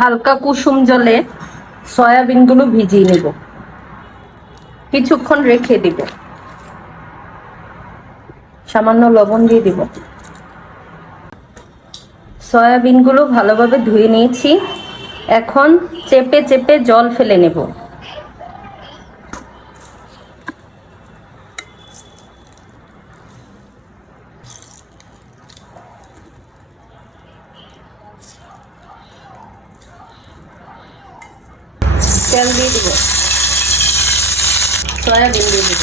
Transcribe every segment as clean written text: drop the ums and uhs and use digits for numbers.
হালকা কুসুম জলে সয়াবিনগুলো ভিজিয়ে নেব, কিছুক্ষণ রেখে দিব। সামান্য লবণ দিয়ে দিব। সয়াবিনগুলো ভালোভাবে ধুয়ে নিয়েছি, এখন চেপে চেপে জল ফেলে নেব। তেল দিয়ে দিব, সয়াবিন দিয়ে দিব,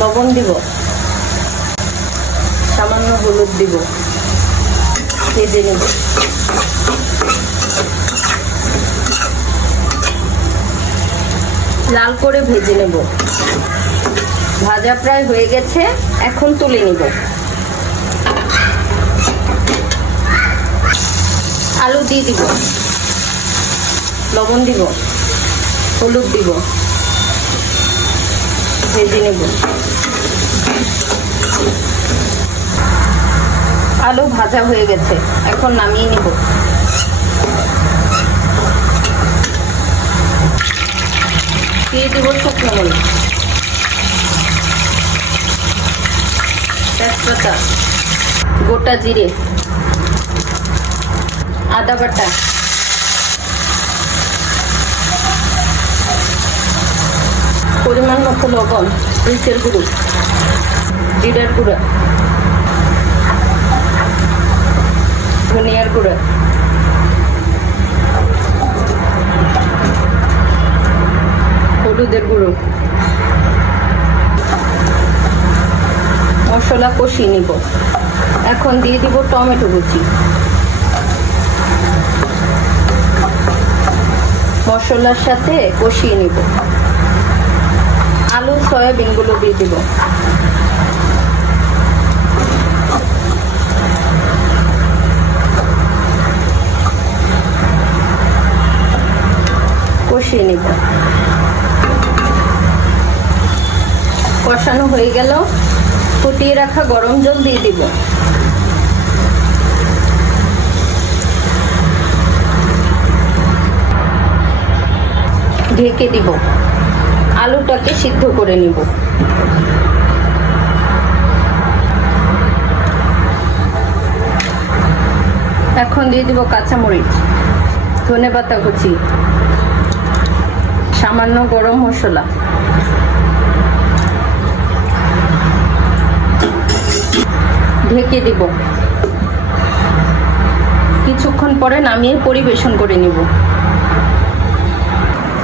লবণ দিব, সামান্য হলুদ দিব, ভেজে নেব। লাল করে ভেজে নেব। ভাজা প্রায় হয়ে গেছে, এখন তুলে নেব। আলু দিয়ে দিব, লবণ দিব, হলুদ দিব, ভেজে নেব। আলু ভাজা হয়ে গেছে, এখন নামিয়ে নেব। দিয়ে দেব শুকনো মরিচ, তেজপাতা, গোটা জিরে, আদা বাটা, পরিমাণ মতো লবণ, মরিচের গুঁড়ো, জিরার গুঁড়া, ধনিয়ার গুঁড়া, হলুদের গুঁড়ো। মশলা কষিয়ে নিব। এখন দিয়ে দিব টমেটো কুচি। মশলার সাথে কষিয়ে নিব। আলু সয়াবিনগুলো দিয়ে দিব। কষিয়ে নিব। কষানো হয়ে গেল, ফুটিয়ে রাখা গরম জল দিয়ে দিব। ঢেকে দিব। আলুটাকে সিদ্ধ করে নিব। এখন দিয়ে দিব কাঁচামরিচ, ধনেপাতা কুচি, সামান্য গরম মশলা, ঢেকে দিব। কিছুক্ষণ পরে নামিয়ে পরিবেশন করে নিব।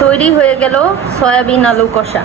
তৈরি হয়ে গেল সয়াবিন আলু কষা।